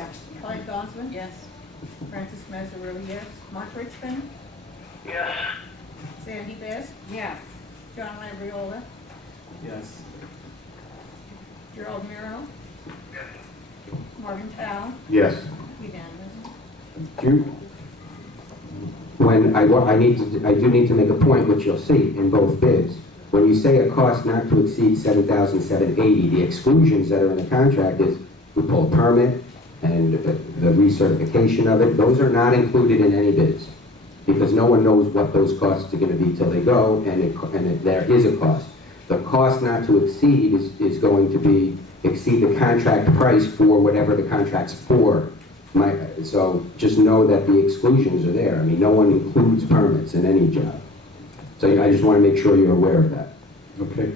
Yes. Clyde Gosman? Yes. Francis Mazzarelli, yes. Mark Richmond? Yes. Sandy Best? Yes. John Labriola? Yes. Gerald Miro? Marvin Tao? Yes. Unanimous. Do you- When I do need to make a point, which you'll see in both bids. When you say a cost not to exceed $7,780, the exclusions that are in the contract is we pull a permit and the recertification of it. Those are not included in any bids because no one knows what those costs are going to be till they go, and there is a cost. The cost not to exceed is going to exceed the contract price for whatever the contract's for. So just know that the exclusions are there. I mean, no one includes permits in any job. So I just want to make sure you're aware of that. Okay.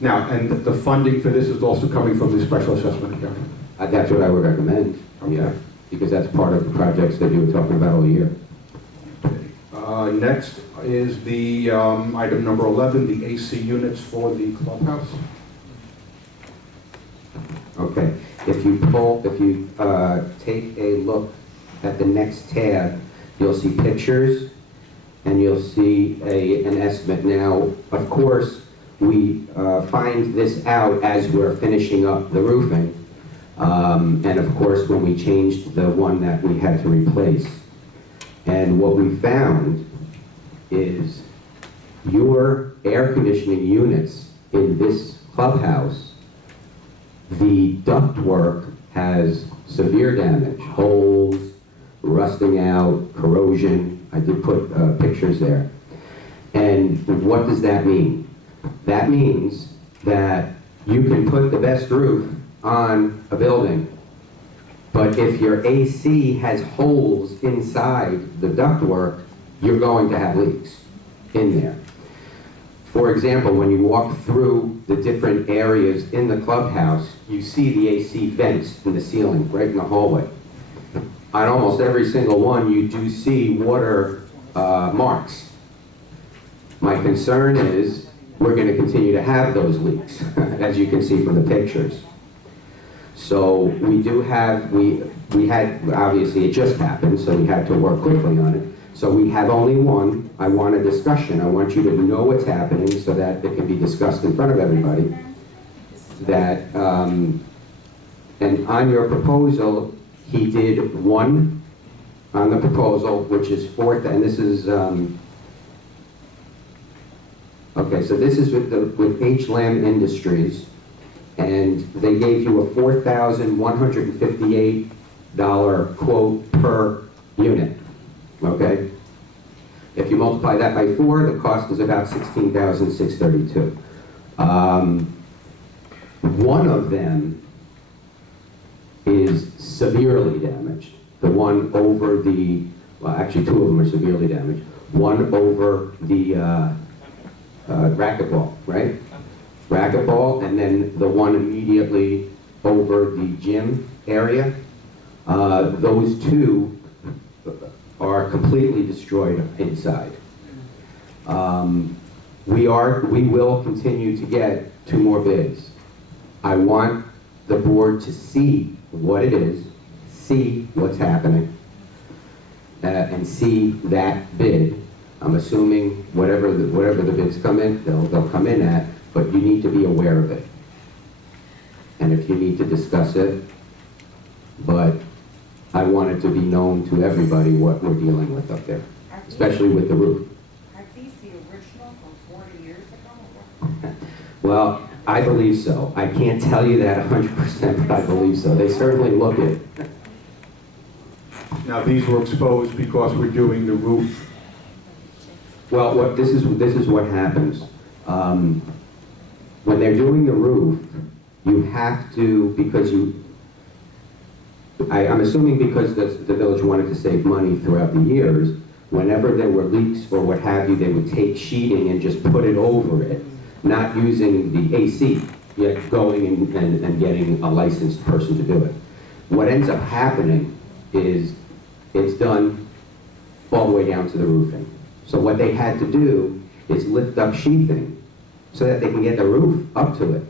Now, and the funding for this is also coming from the special assessment account? That's what I would recommend, yeah, Okay. because that's part of the projects that you were talking about all year. Next is the item number 11, the AC units for the clubhouse. Okay, if you take a look at the next tab, you'll see pictures and you'll see an estimate. Now, of course, we find this out as we're finishing up the roofing. And of course, when we changed the one that we had to replace. And what we found is your air conditioning units in this clubhouse, the ductwork has severe damage, holes, rusting out, corrosion. I did put pictures there. And what does that mean? That means that you can put the best roof on a building, but if your AC has holes inside the ductwork, you're going to have leaks in there. For example, when you walk through the different areas in the clubhouse, you see the AC vents in the ceiling, right in the hallway. On almost every single one, you do see water marks. My concern is we're going to continue to have those leaks, as you can see from the pictures. So we do have, we had, obviously it just happened, so we had to work quickly on it. So we have only one. I want a discussion. I want you to know what's happening so that it can be discussed in front of everybody. That, and on your proposal, he did one on the proposal, which is fourth, and this is, okay, so this is with H. Lamb Industries, and they gave you a $4,158 quote per unit, okay? If you multiply that by 4, the cost is about $16,632. One of them is severely damaged. The one over the, well, actually 2 of them are severely damaged. One over the racquetball, right? Racquetball, and then the one immediately over the gym area. Those 2 are completely destroyed inside. We will continue to get 2 more bids. I want the board to see what it is, see what's happening, and see that bid. I'm assuming whatever the bids come in, they'll come in at, but you need to be aware of it. And if you need to discuss it, but I want it to be known to everybody what we're dealing with up there, especially with the roof. Are these the original from 40 years ago? Well, I believe so. I can't tell you that 100%, but I believe so. They certainly look it. Now, these were exposed because we're doing the roof. Well, this is what happens. When they're doing the roof, you have to, because I'm assuming because the village wanted to save money throughout the years, whenever there were leaks or what have you, they would take sheeting and just put it over it, not using the AC, yet going and getting a licensed person to do it. What ends up happening is it's done all the way down to the roofing. So what they had to do is lift up sheathing so that they can get the roof up to it.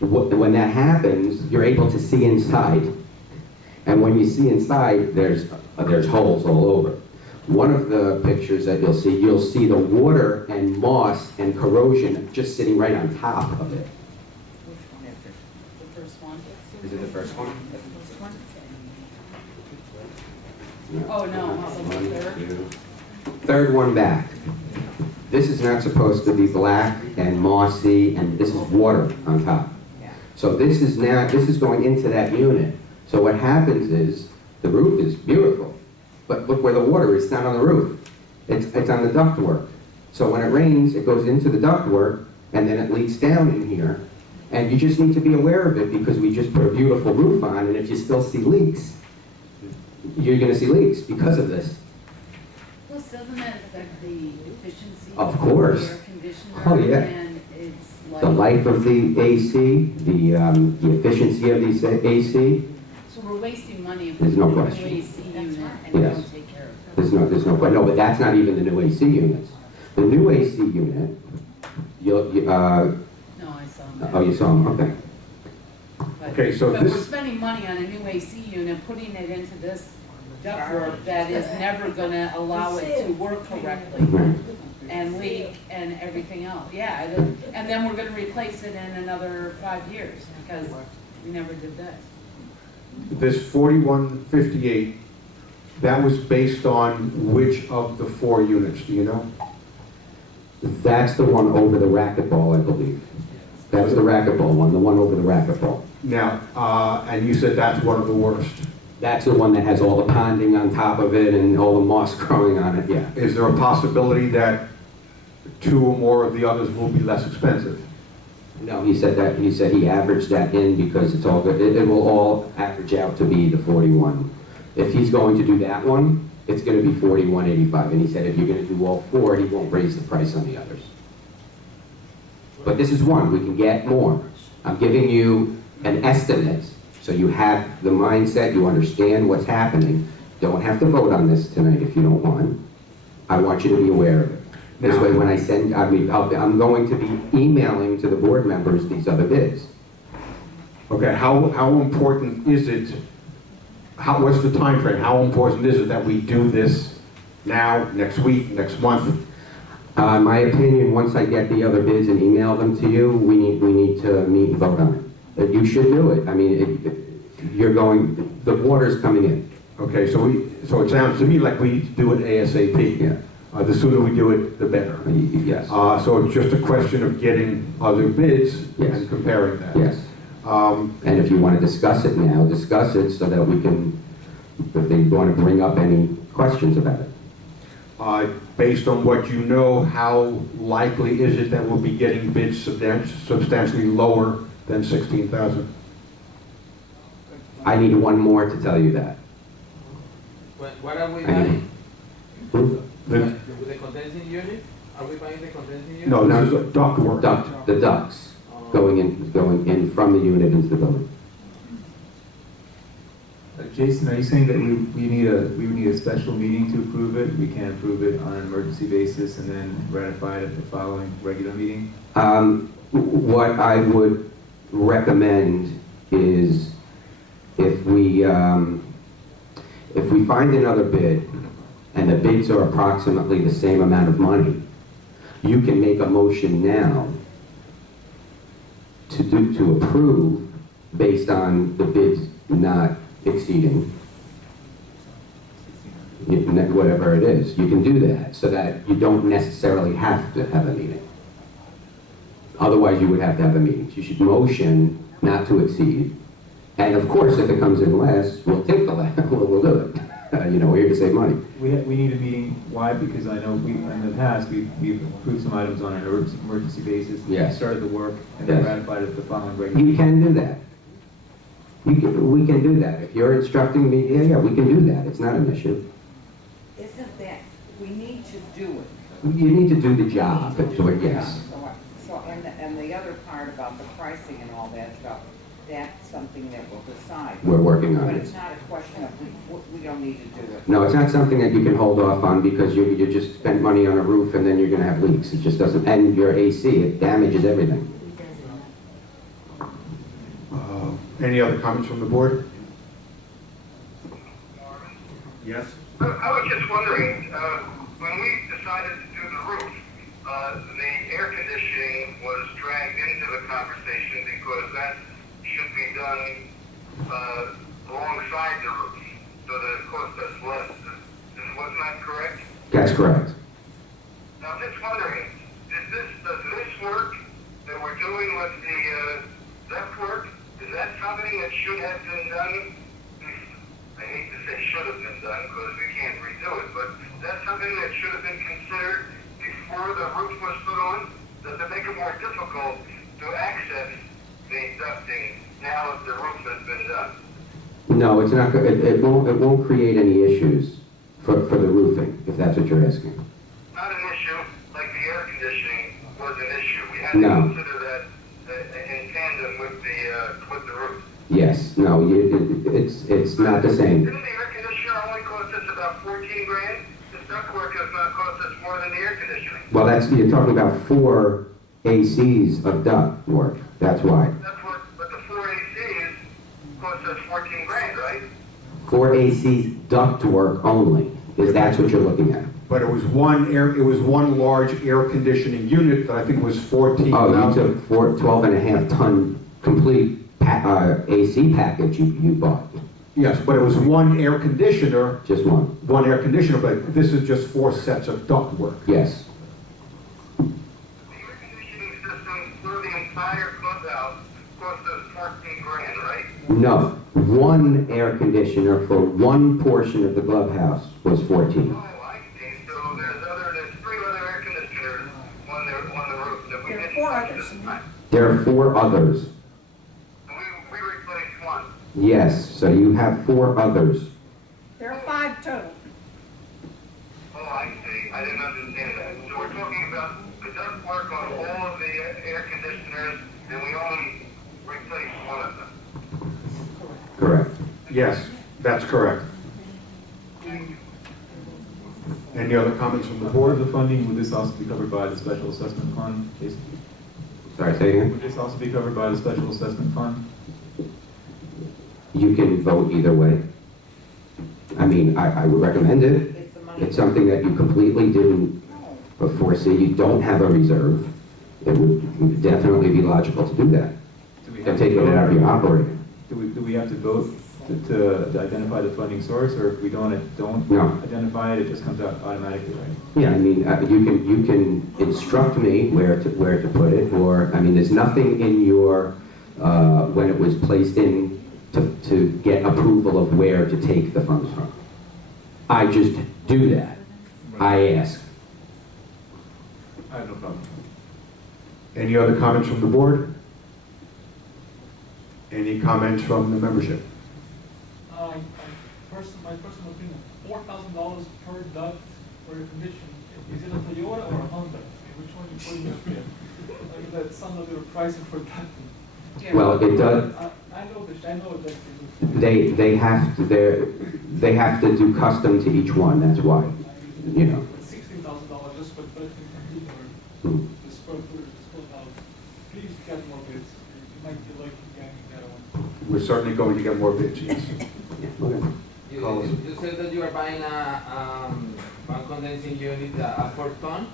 When that happens, you're able to see inside. And when you see inside, there's holes all over. One of the pictures that you'll see the water and moss and corrosion just sitting right on top of it. Which one is it? The first one? Is it the first one? The first one? Yeah. Oh, no, how about the One, third? two. Third one back. This is not supposed to be black and mossy, and this is water on top. Yeah. So this is going into that unit. So what happens is, the roof is beautiful, but look where the water is, it's not on the roof. It's on the ductwork. So when it rains, it goes into the ductwork, and then it leaks down in here. And you just need to be aware of it, because we just put a beautiful roof on, and if you still see leaks, you're gonna see leaks because of this. Plus, doesn't that affect the efficiency? Of course. The air conditioner? Oh, yeah. And it's like. The life of the AC, the efficiency of the AC, So we're wasting money if we There's no put a new question. AC unit and we Yes. don't take care of it. there's no, but no, but that's not even the new AC units. The new AC unit, No, I saw that. oh, you saw them, okay. But- Okay, so But we're this, spending money on a new AC unit, putting it into this ductwork that is never gonna allow it to work correctly. Right. And leak and everything else, yeah, and then we're gonna replace it in another 5 years, because we never did this. this 4158, that was based on which of the 4 units, do you know? That's the one over the racquetball, I believe. That's the racquetball one, the one over the racquetball. Now, and you said that's one of the worst. That's the one that has all the ponding on top of it and all the moss growing on it, yeah. Is there a possibility that 2 or more of the others will be less expensive? No, he said he averaged that in because it's all good. It will all average out to be the 41. If he's going to do that one, it's gonna be 41.85. And he said if you're gonna do all 4, he won't raise the price on the others. But this is one, we can get more. I'm giving you an estimate, so you have the mindset, you understand what's happening. Don't have to vote on this tonight if you don't want. I want you to be aware of it. This way, when I send, I'm going to be emailing to the board members these other bids. Okay, how important is it, what's the time frame? How important is it that we do this now, next week, next month? In my opinion, once I get the other bids and email them to you, we need to meet and vote on it. But you should do it. I mean, the water's coming in. Okay, so it sounds to me like we need to do it ASAP. Yeah. The sooner we do it, the better. Yes. So it's just a question of getting other bids Yes. and comparing that. Yes. And if you want to discuss it now, discuss it so that we can, if they want to bring up any questions about it. Based on what you know, how likely is it that we'll be getting bids substantially lower than 16,000? I need one more to tell you that. What are we I need- buying? The- The condensing unit? Are we buying the condensing unit? No, this is ductwork. The ducts going in from the unit into the building. Jason, are you saying that we would need a special meeting to approve it? We can't approve it on an emergency basis and then ratify it at the following regular meeting? What I would recommend is if we find another bid and the bids are approximately the same amount of money, you can make a motion now to approve based on the bids not exceeding whatever it is. You can do that so that you don't necessarily have to have a meeting. Otherwise, you would have to have a meeting. You should motion not to exceed. And of course, if it comes in less, we'll take the less, we'll do it. We're here to save money. We need a meeting. Why? Because I know in the past, we've approved some items on an emergency basis. Yes. Started the work and then Yes. ratified it at the following regular. You can do that. We can do that. If you're instructing me, yeah, we can do that. It's not an issue. Isn't that, we need to do it. You need to do the job, but do it, yes. So, and the other part about the pricing and all that stuff, that's something that we'll decide. We're working on But it. it's not a question of, we don't need to do it. No, it's not something that you can hold off on because you just spent money on a roof and then you're gonna have leaks. It just doesn't, and your AC, it damages everything. Any other comments from the board? Yes? I was just wondering, when we decided to do the roof, the air conditioning was dragged into the conversation because that should be done alongside the roof, so that it cost us less. Wasn't that correct? That's correct. Now, I'm just wondering, does this work that we're doing with the duct work, is that something that should have been done? I hate to say should have been done because we can't redo it, but that's something that should have been considered before the roof was put on? Does it make it more difficult to access the ducting now that the roof has been done? No, it's not, it won't create any issues for the roofing, if that's what you're asking. Not an issue like the air conditioning was an issue. We had No. to consider that in tandem with the roof. Yes, no, it's not the same. Didn't the air conditioner only cost us about 14 grand? The ductwork has not cost us more than the air conditioning. Well, you're talking about 4 ACs of duct work, that's why. But the 4 ACs cost us 14 grand, right? 4 ACs duct work only, that's what you're looking at. But it was one large air conditioning unit that I think was 14,000. Oh, you took 12.5 ton complete AC package you bought, Yes, but it was one air conditioner, just one, but this is just 4 sets of ductwork. yes. the air conditioning system through the entire clubhouse cost us 14 grand, right? No, one air conditioner for one portion of the clubhouse was 14. Oh, I see. So there's 3 other air conditioners on the roof that we There are didn't 4 touch others. this time. There are 4 others, We replaced one. yes, so you have 4 others. There are 5 total. Oh, I see. I didn't understand that. So we're talking about the duct work on all of the air conditioners, and we only replaced one of them. Correct. Yes, that's correct. Any other comments from the For board? the funding, would this also be covered by the special assessment fund, Jason? Sorry, say again? Would this also be covered by the special assessment fund? You can vote either way. I mean, I would recommend it. It's the money. It's something that you completely didn't foresee. You don't have a reserve. It would definitely be logical to do that. Do we And have take to it out of your vote? operating. Do we have to vote to identify the funding source, or if we don't No. identify it, it just comes out automatically, right? Yeah, I mean, you can instruct me where to put it, or, I mean, there's nothing in your, when it was placed in to get approval of where to take the funds from. I just do that. I ask. I have no problem. Any other comments from the board? Any comments from the membership? My personal opinion, $4,000 per duct for air conditioning. Is it a Toyota or a Honda? Which one you putting up there? Like that sounds a little pricey for ducting. Yeah. Well, it does, I know that. they have to do custom to each one, that's why, you know. $16,000 just for ducting Hmm. the square footage is full out. Please get more bids. You might be lucky getting that one. We're certainly going to get more bids, yes. Yeah, okay. You said that you are buying one condensing unit, a 4-ton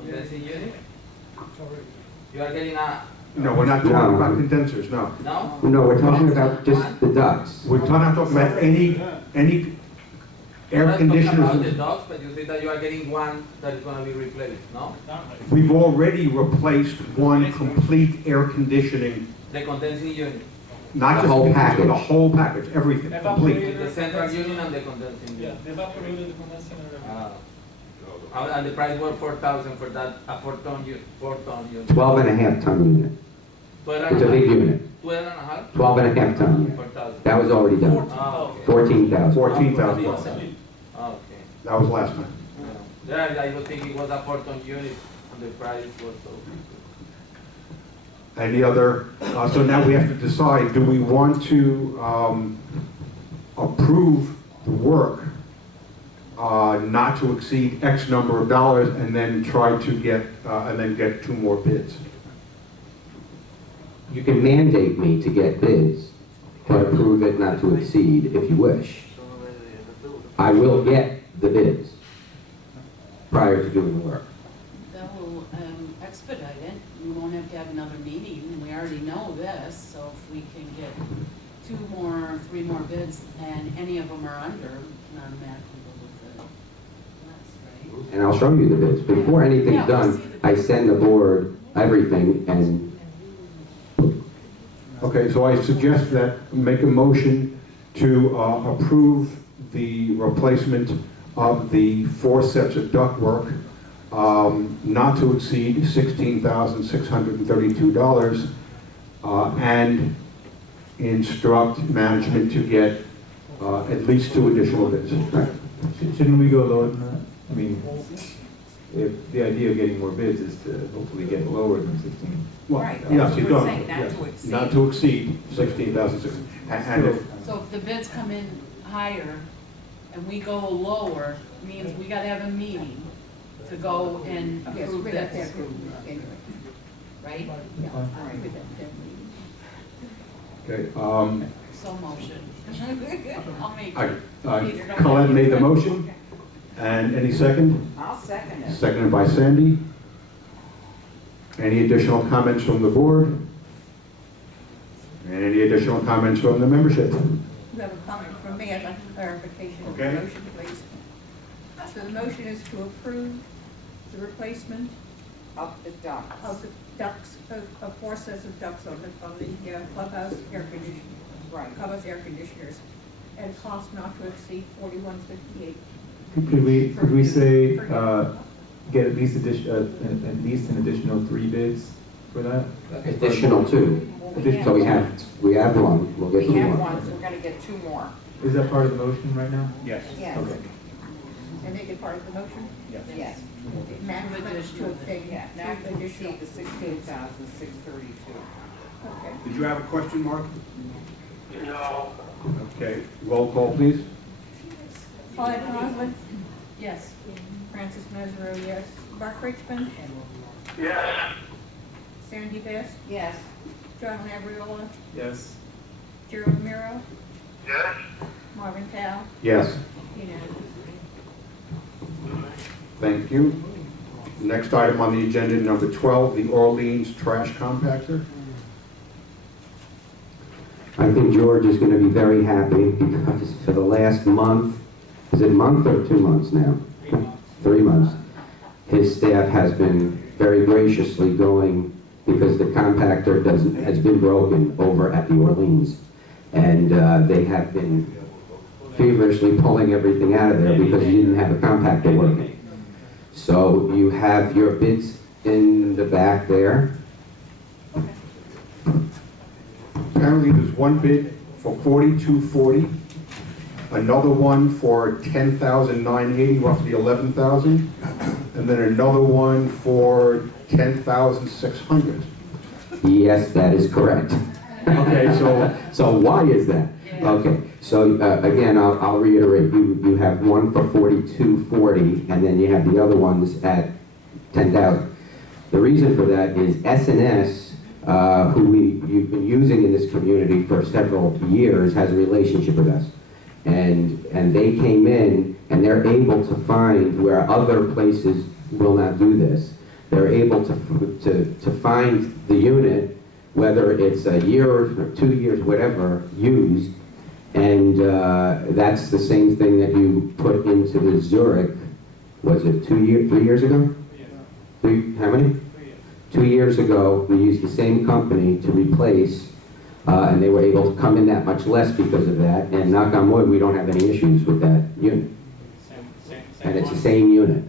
condensing unit? You are getting No, we're not talking No. about condensers, no. no? No, we're talking about just the ducts. We're not talking about any air You're not talking about the conditioners. dogs, but you say that you are getting one that is gonna be replaced, no? We've already replaced one complete air conditioning, The condensing unit, not The just whole condenser, package. the whole package, everything, complete. the central unit and the condensing Yeah, unit. the evaporated condenser and everything. And the price was 4,000 for that, a 4-ton unit. 12.5 ton unit. 12 It's a big unit. 12 and a half? 12.5 ton unit. 4,000. That was already done. Oh, okay. 14,000. $14,000. Okay. That was last time. Yeah, I was thinking it was a 4-ton unit, and the price was so. Any other, so now we have to decide, do we want to approve the work not to exceed X number of dollars and then try to get 2 more bids? You can mandate me to get bids, but approve it not to exceed if you wish. I will get the bids prior to doing the work. That will expedite it. We won't have to have another meeting. We already know this, so if we can get 2 more, 3 more bids and any of them are under, we can automatically go with the less, right? And I'll show you the bids. Before Yeah, anything's we'll done, see the I bids. send the board everything and Okay, so I suggest that, make a motion to approve the replacement of the 4 sets of ductwork, not to exceed $16,632, and instruct management to get at least 2 additional bids. Shouldn't we go lower than that? I mean, if the idea of getting more bids is to hopefully get lower than 16. Well, Right, yes, that's what you we're don't. saying, not Yes. to exceed. Not to exceed 16,600. And if, So if the bids come in higher and we go lower, means we gotta have a meeting to go and Yes, approve we got this, that approved anyway. right? Yeah, All right. we got that meeting. okay, So motion. I'll make I, it. Colette made the motion, and any second? I'll second it. Seconded by Sandy. Any additional comments from the board? And any additional comments from the membership? You have a comment from me, I'd like clarification of the Okay. motion, please. So the motion is to approve the replacement Up the ducts. of the ducts, of 4 sets of ducts on the clubhouse air conditioning, Right. clubhouse air conditioners, and cost not to exceed $41.58. Could we say, get at least an additional 3 bids for that? additional 2. So we have 1, we'll get We 2 have more. 1, so we're gonna get 2 more. Is that part of the motion right now? Yes. Yes, Okay. And make it part of the motion? yes. Maximum to obtain Yeah, not 2 to additional. exceed the 16,632. Okay. Did you have a question, Mark? No. Okay, roll call, please. Claudia Conlon, Yes. Francis Mesereau, yes. Mark Richmond, Yes. Sandy Best, Yes, John Labriola, Yes. Gerald Miro, Yes. Marvin Tao, Yes. unanimous. Thank you. Next item on the agenda, number 12, the Orleans trash compactor. I think George is going to be very happy because for the last month, is it a month or 2 months now? 3 months. His staff has been very graciously going because the compactor has been broken over at the Orleans. And they have been feverishly pulling everything out of there because you didn't have a compactor working. So you have your bids in the back there. Apparently, there's one bid for $42.40, another one for $10,980, roughly $11,000, and then another one for $10,600. Yes, that is correct. Okay, so So why is that? Okay, so again, I'll reiterate, you have one for $42.40, and then you have the other ones at $10,000. The reason for that is S&S, who you've been using in this community for several years, has a relationship with us. And they came in, and they're able to find where other places will not do this. They're able to find the unit, whether it's a year or 2 years, whatever, used, and that's the same thing that you put into the Zurich, was it 3 years ago? How many? 2 years ago, we used the same company to replace, and they were able to come in that much less because of that, and knock on wood, we don't have any issues with that unit. And it's the same unit.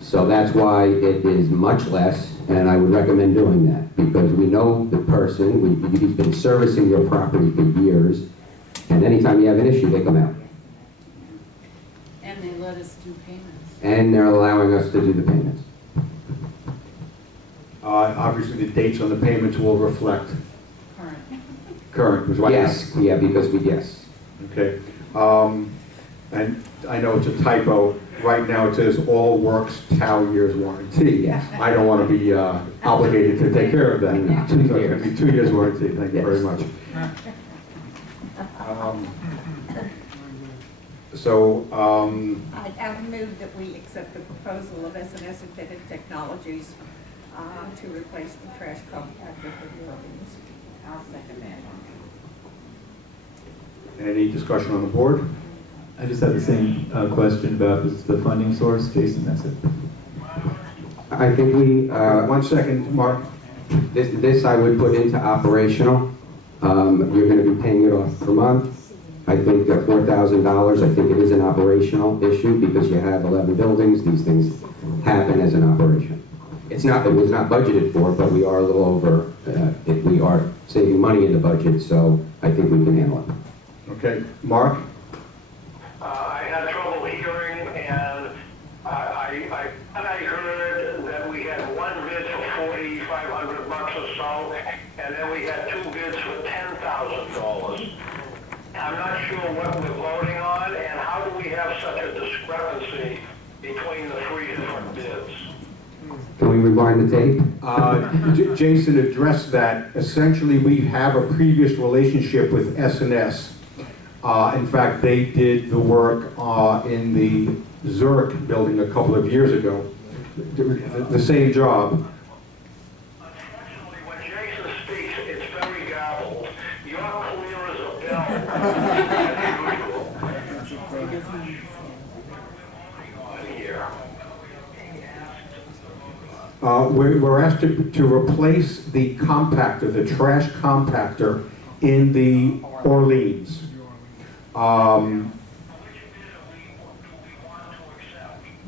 So that's why it is much less, and I would recommend doing that, because we know the person, he's been servicing your property for years, and anytime you have an issue, they come out. And they let us do payments. And they're allowing us to do the payments. obviously, the dates on the payments will reflect Current. current, was what? Yes, yeah, because yes. Okay. And I know it's a typo. Right now, it says all works Tau years warranty. Yes. I don't want to be obligated to take care of that. No, 2 So it's years. going to be 2 years warranty. Thank you very Yes. much. I would move that we accept the proposal of S&S Embedded Technologies to replace the trash compactor for the buildings. I'll second that. Any discussion on the board? I just have the same question about the funding source. Jason, that's it. I think we, 1 second, Mark. this I would put into operational. You're gonna be paying it off per month. I think $4,000, I think it is an operational issue because you have 11 buildings. These things happen as an operation. It was not budgeted for, but we are a little over, we are saving money in the budget, so I think we can handle it. Okay, Mark? I had trouble hearing, and I heard that we had one bid for $4,500 or so, and then we had two bids for $10,000. I'm not sure what we're voting on, and how do we have such a discrepancy between the three different bids? Can we rewind the tape? Jason addressed that. Essentially, we have a previous relationship with S&S. In fact, they did the work in the Zurich building a couple of years ago. The same job. Unfortunately, when Jason speaks, it's very garbled. You're clear as a bell, as usual. Here. We're asked to replace the compactor, the trash compactor in the Orleans.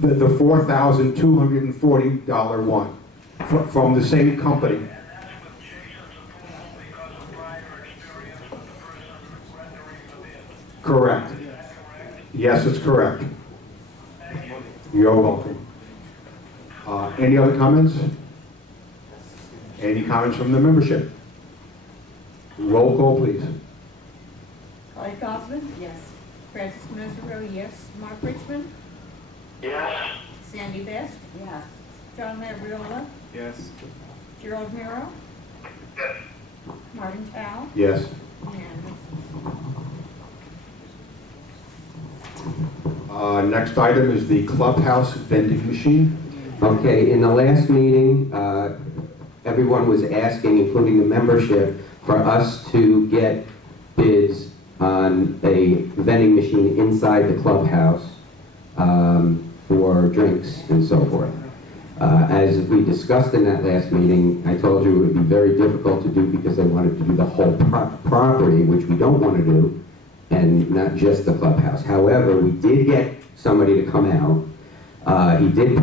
The $4,240 one from the same company. Correct. Yes, it's correct. You're welcome. Any other comments? Any comments from the membership? Roll call, please. Clay Gossman? Yes. Francis Mesorro, yes. Mark Richmond? Yes. Sandy Best? Yes. John Labriola? Yes. Gerald Miro? Yes. Martin Tao? Yes. Next item is the clubhouse vending machine. Okay, in the last meeting, everyone was asking, including the membership, for us to get bids on a vending machine inside the clubhouse for drinks and so forth. As we discussed in that last meeting, I told you it would be very difficult to do because they wanted to do the whole property, which we don't want to do, and not just the clubhouse. However, we did get somebody to come out. He did